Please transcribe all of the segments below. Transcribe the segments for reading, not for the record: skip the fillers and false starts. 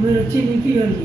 বেরোচ্ছি নীতিগঞ্জে।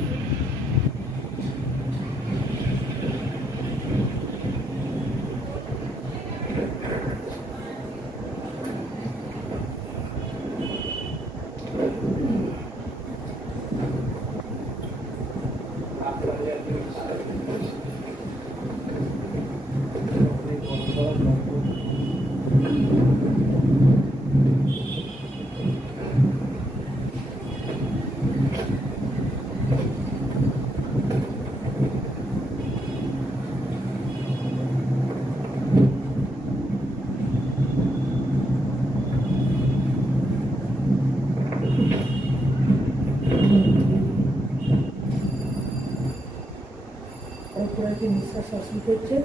নিঃশ্বাস শাসন করছে,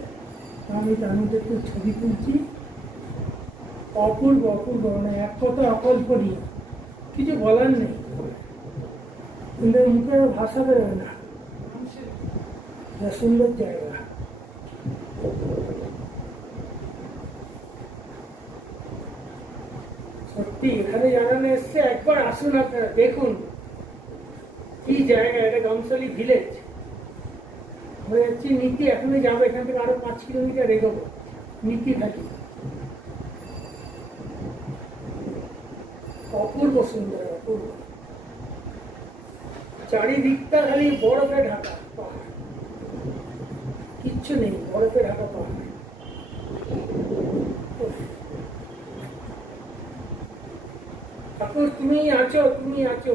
আমি তার মধ্যে একটু ছবি তুলছি। অপূর্ব অপূর্ব, মানে এক কথা অকল্পনীয়, কিছু বলার নেই, কিন্তু মুখে ভাষা বেরোয় না। সুন্দর জায়গা। সত্যি এখানে জানানো এসছে, একবার আসুন আপনারা, দেখুন কি জায়গা। এটা গামসালি ভিলেজ। আমরা যাচ্ছি নীতি, এখনই যাবো, এখান থেকে আরো 5 কিলোমিটার এগোবো নীতি থাকি। অপূর্ব সুন্দর, অপূর্ব। চারিদিকটা খালি বরফে ঢাকা পাহাড়, কিচ্ছু নেই, বরফে ঢাকা পাহাড়। ঠাকুর তুমি আছো, তুমি আছো,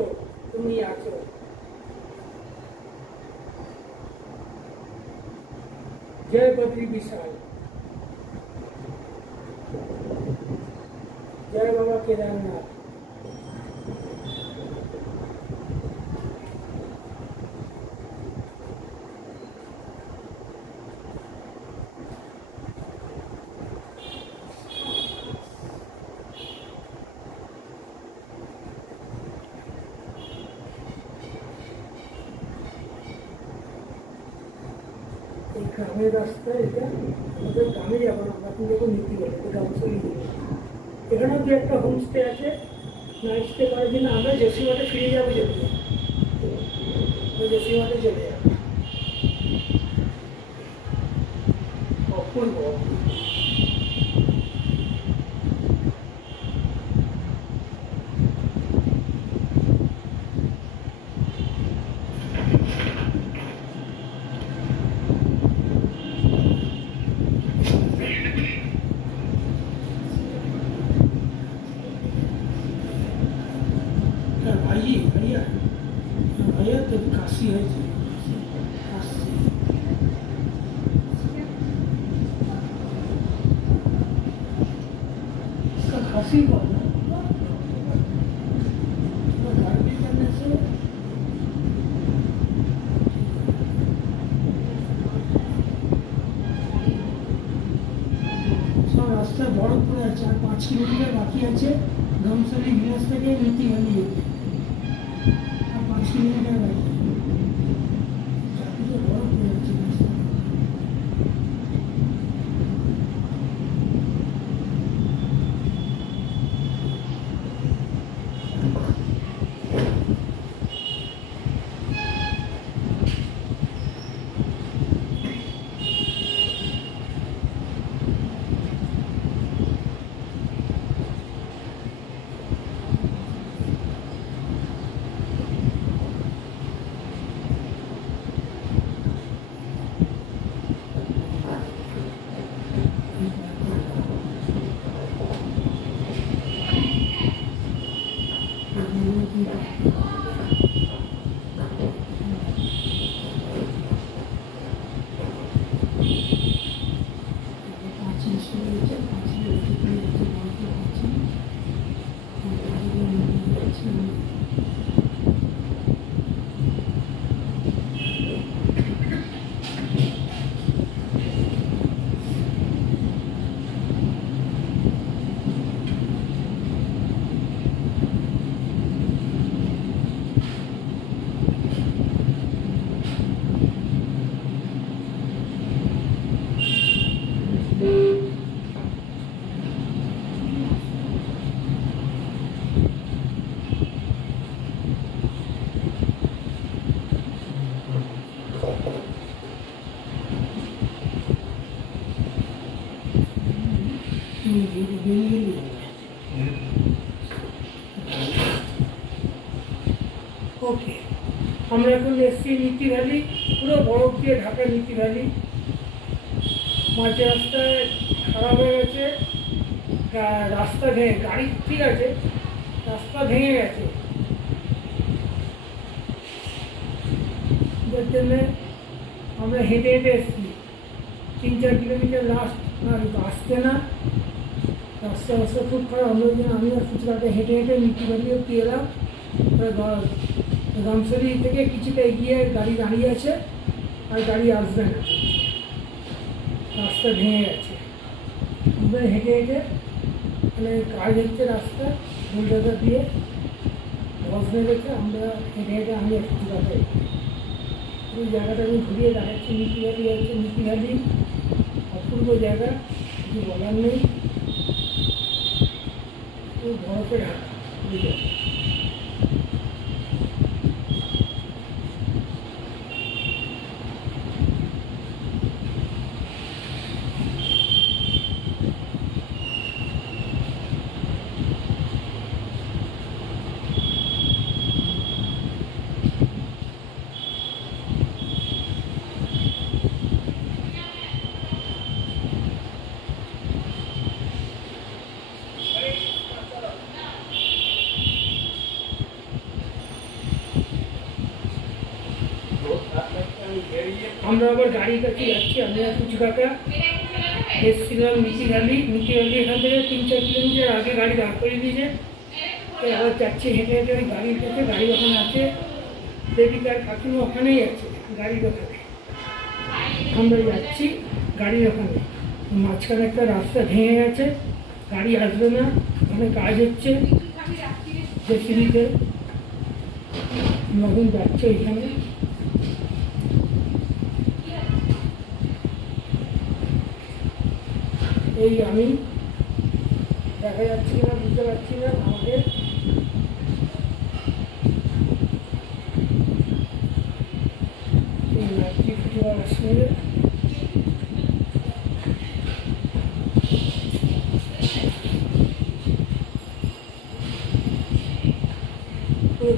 তুমি আছো। जय बद्री विशाल, जय बाबा केदारनाथ। গ্রামের রাস্তা, এটা আমাদের গ্রামে যাবো না, আমরা কিন্তু নীতি গেলে গামসলি দিকে। এখানেও দু একটা হোমস্টে আছে, নাইট স্টে করার জন্য। আমরা জসিমাতে ফিরে যাবো, যেতে জসিমাতে চলে যাবো। অপূর্ব। भैया तो काशी है, खांसी गाड़ी करने से सब रास्ता बरफ पड़े আছে। আর 5 কিলোমিটার বাকি আছে গামসালি ভিলেজ থেকে নীতিগঞ্জ যেতে। আর 5 কিলোমিটার বাকি। ওকে, আমরা এখন এসছি নীতি ভ্যালি, পুরো বরফ দিয়ে ঢাকা নীতি ভ্যালি। মাঝে রাস্তায় খারাপ হয়ে গেছে, রাস্তা ভেঙে, গাড়ি ঠিক আছে, রাস্তা ভেঙে গেছে, যার জন্যে আমরা হেঁটে হেঁটে এসেছি 3-4 কিলোমিটার। লাস্ট আসছে না, রাস্তা রাস্তা খুব খারাপ। আমরা আমি আর ফুচকাতে হেঁটে হেঁটে নীতি ভ্যালি অব্দি এলাম। গামসলি থেকে কিছুটা এগিয়ে গাড়ি দাঁড়িয়ে আছে, আর গাড়ি আসবে না, রাস্তা ভেঙে গেছে। আমরা হেঁটে হেঁটে, মানে কাজ হচ্ছে রাস্তা বুলডোজার দিয়ে ধস নেমেছে, আমরা হেঁটে হেঁটে আমি ফুচকাতে ওই জায়গাটা আমি ঘুরিয়ে দেখাচ্ছি। নীতি ভ্যালি হচ্ছে, নীতি ভ্যালি অপূর্ব জায়গা, কিছু বলার নেই, বরফে ঢাকা বুঝলেন। আমরা আবার গাড়ির কাছে যাচ্ছি। আমি আর ফুচকাটা এসেছিলাম নীতি ভ্যালি। নীতি ভ্যালি এখান থেকে 3-4 কিলোমিটার আগে গাড়ি দাঁড় করিয়ে দিয়েছে। আবার যাচ্ছি হেঁটে হেঁটে ওই গাড়ির কাছে। গাড়ি ওখানে আছে, দেবিকার কাকিমা ওখানেই আছে গাড়ির ওখানে। আমরা যাচ্ছি গাড়ির ওখানে, মাঝখানে একটা রাস্তা ভেঙে গেছে, গাড়ি আসবে না, ওখানে কাজ হচ্ছে জেসিবিতে। নতুন যাচ্ছে ওইখানে। এই আমি দেখা যাচ্ছে কিনা বুঝতে পারছি না, আমাদের আসলে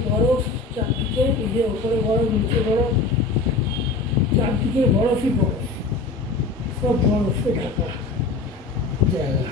বরফ চারদিকে, এই যে ওপরে বরফ, নিচে বরফ, চারদিকে বরফই বরফ, সব বরফে ঢাকা জায়গা।